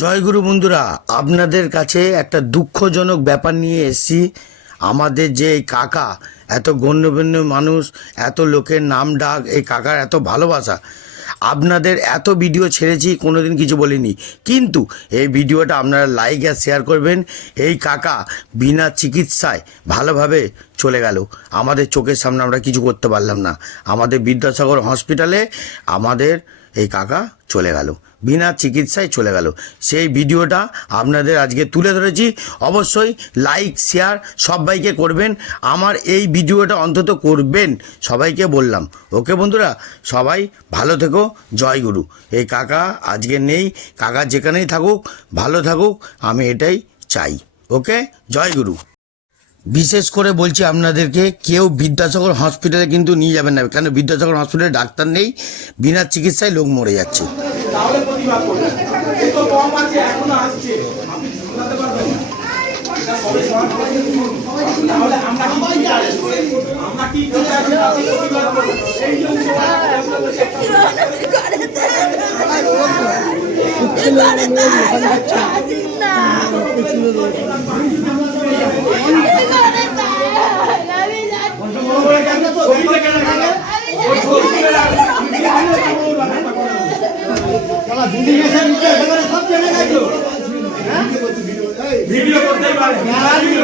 জয়গুরু বন্ধুরা, আপনাদের কাছে একটা দুঃখজনক ব্যাপার নিয়ে এসেছি। আমাদের যে এই কাকা, এত গণ্যমান্য মানুষ, এত লোকের নাম ডাক, এই কাকার এত ভালোবাসা, আপনাদের এত ভিডিও ছেড়েছি, কোনোদিন কিছু বলিনি, কিন্তু এই ভিডিওটা আপনারা লাইক আর শেয়ার করবেন। এই কাকা বিনা চিকিৎসায় ভালোভাবে চলে গেল, আমাদের চোখের সামনে আমরা কিছু করতে পারলাম না। আমাদের বিদ্যাসাগর হসপিটালে আমাদের এই কাকা চলে গেল, বিনা চিকিৎসায় চলে গেল। সেই ভিডিওটা আপনাদের আজকে তুলে ধরেছি। অবশ্যই লাইক শেয়ার সবাইকে করবেন, আমার এই ভিডিওটা অন্তত করবেন, সবাইকে বললাম। ওকে বন্ধুরা, সবাই ভালো থেকো। জয় গুরু। এই কাকা আজকে নেই, কাকা যেখানেই থাকুক ভালো থাকুক, আমি এটাই চাই। ওকে, জয় গুরু। বিশেষ করে বলছি আপনাদেরকে, কেউ বিদ্যাসাগর হসপিটালে কিন্তু নিয়ে যাবেন না, কেন বিদ্যাসাগর হসপিটালে ডাক্তার নেই, বিনা চিকিৎসায় লোক মরে যাচ্ছে। তাহলে প্রতিবাদ করবে। এই তো কম আছে, এখনো আসছে, আপনি সামলাতে পারবেন না। তাহলে আমরা কি করতে আছি? আপনি প্রতিবাদ করুন। এই জন্য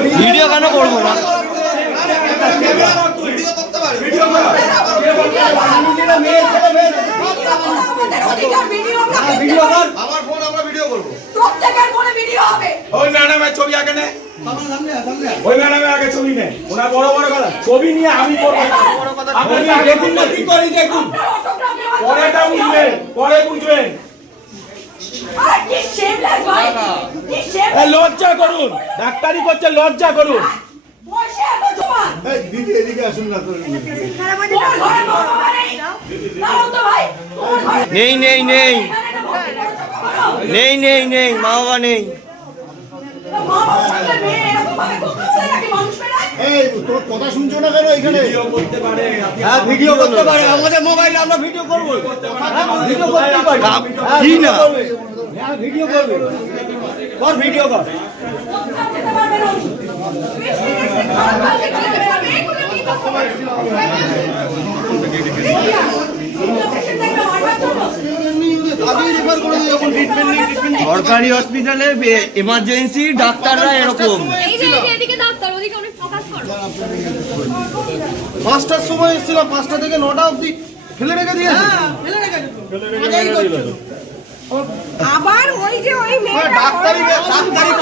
ভিডিও কেন করবো না? ওই ম্যাডামের ছবি আগে নে, ওই ম্যাডামের আগে ছবি নে, ওনার বড় বড় কথা ছবি নিয়ে আমি করবো। আপনি দেখুন না কি করি, দেখুন, পরেটা বুঝবেন, পরে বুঝবেন। লজ্জা করুন, ডাক্তারি করছে, লজ্জা করুন। নেই নেই নেই নেই নেই নেই, মা বাবা নেই। কথা শুনছো না কেন? এখানে হ্যাঁ, ভিডিও করতে পারে, আমাদের মোবাইলে আমরা ভিডিও করবো। ভিডিও করতে পারি কি না? ভিডিও করবে, কর ভিডিও কর। সরকারি হসপিটালে এমার্জেন্সি ডাক্তাররা এরকম। 5টার সময় এসেছিলাম, 5টা থেকে 9টা অবধি ফেলে রেখে দিয়েছে। আবার ওই যে ওই মেয়েটা ডাক্তারি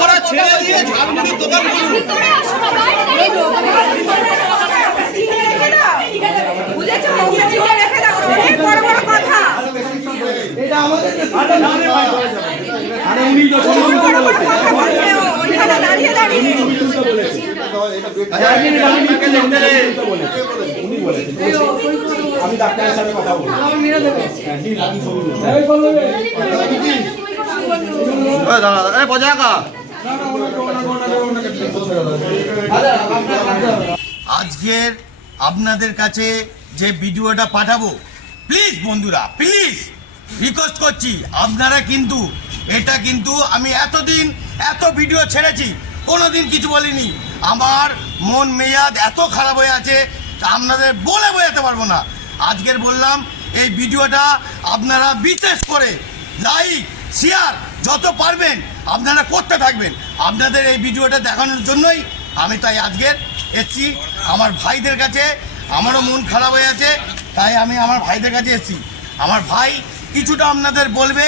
করা ছেড়ে দিয়ে ঝালমুড়ির দোকান বুঝেছো? রেখে দাও, অনেক বড় বড় কথা। এটা আমাদের আরে উনি তো ওইখানে দাঁড়িয়ে দাঁড়িয়ে আমি ডাক্তারের সাথে কথা বলবো। আজকের আপনাদের কাছে যে ভিডিওটা পাঠাবো, প্লিজ বন্ধুরা, প্লিজ রিকোয়েস্ট করছি, আপনারা কিন্তু এটা কিন্তু আমি এতদিন এত ভিডিও ছেড়েছি, কোনোদিন কিছু বলিনি। আমার মন মেয়াদ এত খারাপ হয়ে আছে, আপনাদের বলে বোঝাতে পারবো না। আজকের বললাম, এই ভিডিওটা আপনারা বিশেষ করে লাইক শেয়ার যত পারবেন আপনারা করতে থাকবেন। আপনাদের এই ভিডিওটা দেখানোর জন্যই আমি তাই আজকের এসেছি আমার ভাইদের কাছে। আমারও মন খারাপ হয়ে আছে, তাই আমি আমার ভাইদের কাছে এসেছি। আমার ভাই কিছুটা আপনাদের বলবে,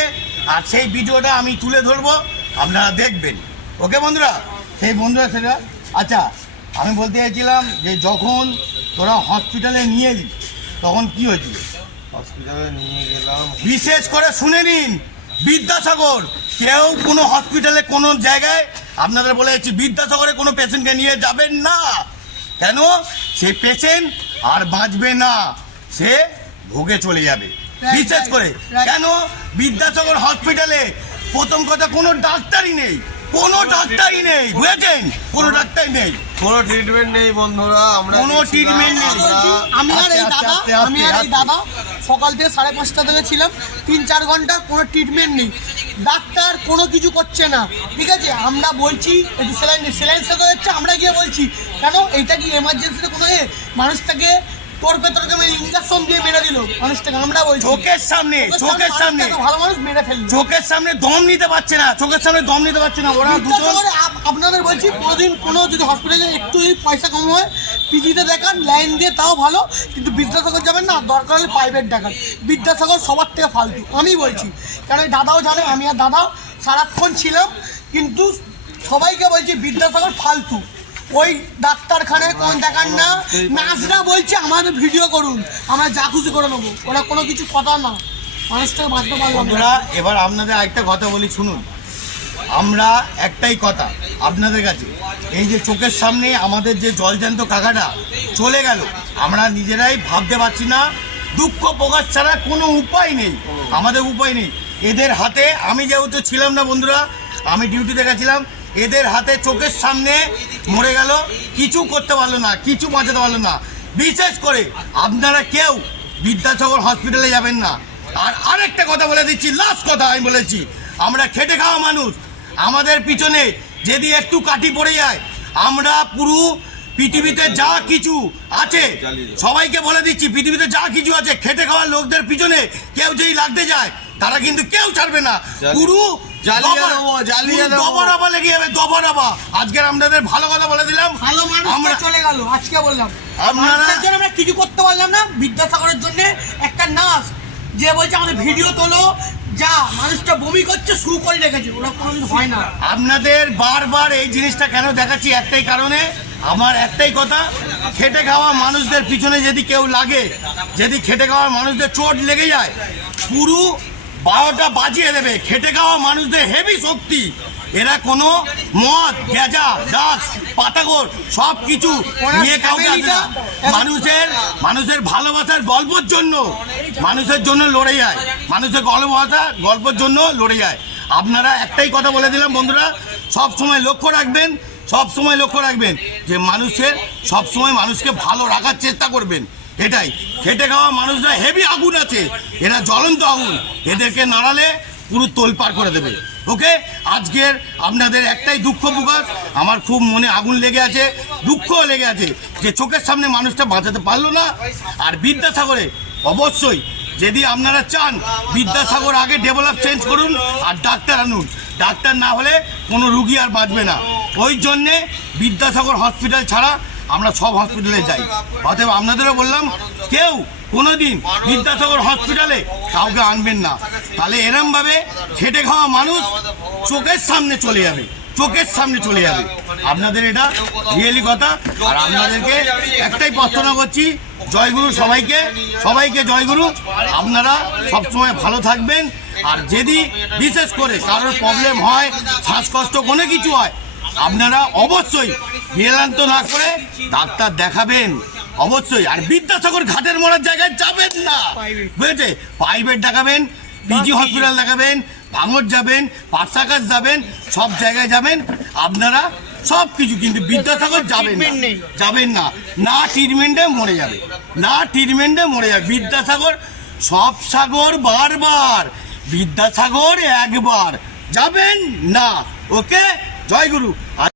আর সেই ভিডিওটা আমি তুলে ধরবো, আপনারা দেখবেন। ওকে বন্ধুরা, সেই বন্ধুরা সেটা আচ্ছা, আমি বলতে চাইছিলাম যে যখন তোরা হসপিটালে নিয়ে এলি তখন কি হয়েছিল? হসপিটালে নিয়ে গেলাম, বিশেষ করে শুনে নিন, বিদ্যাসাগর কেউ কোনো হসপিটালে কোনো জায়গায় আপনাদের বলে যাচ্ছি, বিদ্যাসাগরে কোনো পেশেন্টকে নিয়ে যাবেন না। কেন? সেই পেশেন্ট আর বাঁচবে না, সে ভোগে চলে যাবে। বিশেষ করে কেন? বিদ্যাসাগর হসপিটালে প্রথম কথা কোনো ডাক্তারই নেই, কোনো ডাক্তারই নেই, বুঝেছেন? কোনো ডাক্তারই নেই, কোনো ট্রিটমেন্ট নেই বন্ধুরা। আমরা কোনো ট্রিটমেন্ট নেই। আমি আর এই দাদা সকাল থেকে 5:30 থেকে ছিলাম, 3-4 ঘন্টা, কোনো ট্রিটমেন্ট নেই। ডাক্তার কোনো কিছু করছে না, ঠিক আছে? আমরা বলছি একটু স্যালাইন শেষ হয়ে যাচ্ছে, আমরা গিয়ে বলছি কেন এইটা কি এমার্জেন্সিতে কোনো মানুষটাকে তর্কে ইঞ্জেকশন দিয়ে মেরে দিল মানুষটাকে, আমরা বলছি চোখের সামনে ভালো মানুষ মেরে ফেললো, চোখের সামনে দম নিতে পারছে না, চোখের সামনে দম নিতে পারছে না ওরা দুজন। আপনাদের বলছি কোনোদিন কোনো যদি হসপিটালে একটু পয়সা কম হয় পিজিতে দেখান, লাইন দিয়ে তাও ভালো, কিন্তু বিদ্যাসাগর যাবেন না, দরকার হলে প্রাইভেট দেখান। বিদ্যাসাগর সবার থেকে ফালতু আমি বলছি, কারণ দাদাও জানে আমি আর দাদা সারাক্ষণ ছিলাম, কিন্তু সবাইকে বলছি বিদ্যাসাগর ফালতু। ওই ডাক্তারখানায় কোন দেখান না, নার্সরা বলছে আমাদের ভিডিও করুন, আমরা যা খুশি করে নেবো, ওরা কোনো কিছু কথা না, মানুষটাকে বাঁচতে পারলাম না। আমরা এবার আপনাদের আরেকটা কথা বলি শুনুন, আমরা একটাই কথা আপনাদের কাছে, এই যে চোখের সামনে আমাদের যে জলজ্যান্ত কাকাটা চলে গেল, আমরা নিজেরাই ভাবতে পারছি না, দুঃখ প্রকাশ ছাড়া কোনো উপায় নেই, আমাদের উপায় নেই। এদের হাতে আমি যেহেতু ছিলাম না বন্ধুরা, আমি ডিউটিতে গেছিলাম, এদের হাতে চোখের সামনে মরে গেল, কিছু করতে পারলো না, কিছু বাঁচাতে পারলো না। বিশেষ করে আপনারা কেউ বিদ্যাসাগর হসপিটালে যাবেন না। আর আরেকটা কথা বলে দিচ্ছি, লাস্ট কথা আমি বলেছি, আমরা খেটে খাওয়া মানুষ, আমাদের পিছনে যদি একটু কাঠি পড়ে যায়, আমরা পুরো পৃথিবীতে যা কিছু আছে সবাইকে বলে দিচ্ছি, পৃথিবীতে যা কিছু আছে খেটে খাওয়া লোকদের পিছনে কেউ যেই লাগতে যায় তারা কিন্তু কেউ ছাড়বে না, পুরো দবরাবা লেগে যাবে, দবরাবা। আজকের আপনাদের ভালো কথা বলে দিলাম, ভালো মানুষ চলে গেল, আজকে বললাম আপনারা আমরা কিছু করতে পারলাম না। বিদ্যাসাগরের জন্য একটা নার্স যে বলছে আমাদের ভিডিও তোলো, যা মানুষটা বমি করছে শুরু করে রেখেছে, ওরা কোনোদিন হয় না। আপনাদের বারবার এই জিনিসটা কেন দেখাচ্ছি, একটাই কারণে, আমার একটাই কথা, খেটে খাওয়া মানুষদের পিছনে যদি কেউ লাগে, যদি খেটে খাওয়া মানুষদের চোট লেগে যায়, পুরো 12টা বাজিয়ে দেবে। খেটে খাওয়া মানুষদের হেভি শক্তি, এরা কোনো মদ গেজা ড্রাগস পাতাগর সব কিছু নিয়ে কাউকে আসে না, মানুষের ভালোবাসার গল্পের জন্য, মানুষের জন্য লড়ে যায়, মানুষের গল্পের জন্য লড়ে যায়। আপনারা একটাই কথা বলে দিলাম বন্ধুরা, সব সময় লক্ষ্য রাখবেন, সব সময় লক্ষ্য রাখবেন যে সব সময় মানুষকে ভালো রাখার চেষ্টা করবেন, এটাই। খেটে খাওয়া মানুষরা হেভি আগুন আছে, এরা জ্বলন্ত আগুন, এদেরকে নাড়ালে পুরো তোলপাড় করে দেবে। ওকে, আজকের আপনাদের একটাই দুঃখ প্রকাশ, আমার খুব মনে আগুন লেগে আছে, দুঃখও লেগে আছে যে চোখের সামনে মানুষটা বাঁচাতে পারলো না। আর বিদ্যাসাগরে অবশ্যই যদি আপনারা চান বিদ্যাসাগর আগে ডেভেলপ চেঞ্জ করুন আর ডাক্তার আনুন, ডাক্তার না হলে কোনো রুগী আর বাঁচবে না। ওই জন্যে বিদ্যাসাগর হসপিটাল ছাড়া আমরা সব হসপিটালে যাই। অতএব আপনাদেরও বললাম, কেউ কোনোদিন বিদ্যাসাগর হসপিটালে কাউকে আনবেন না, তাহলে এরমভাবে খেটে খাওয়া মানুষ চোখের সামনে চলে যাবে, চোখের সামনে চলে যাবে। আপনাদের এটা রিয়েলি কথা। আর আপনাদেরকে একটাই প্রার্থনা করছি, জয়গুরু সবাইকে, সবাইকে জয়গুরু। আপনারা সবসময় ভালো থাকবেন। আর যদি বিশেষ করে কারোর প্রবলেম হয়, শ্বাসকষ্ট কোনো কিছু হয়, আপনারা অবশ্যই বিড়ান্ত না করে ডাক্তার দেখাবেন অবশ্যই। আর বিদ্যাসাগর ঘাটের মরার জায়গায় যাবেন না, বুঝেছে? প্রাইভেট দেখাবেন, পিজি হসপিটাল দেখাবেন, ভাঙর যাবেন, পাটসাকাশ যাবেন, সব জায়গায় যাবেন আপনারা সব কিছু, কিন্তু বিদ্যাসাগর যাবেন না, না ট্রিটমেন্টে মরে যাবে, না ট্রিটমেন্টে মরে যাবে। বিদ্যাসাগর সব সাগর বারবার, বিদ্যাসাগর একবার যাবেন না। ওকে, জয় গুরু।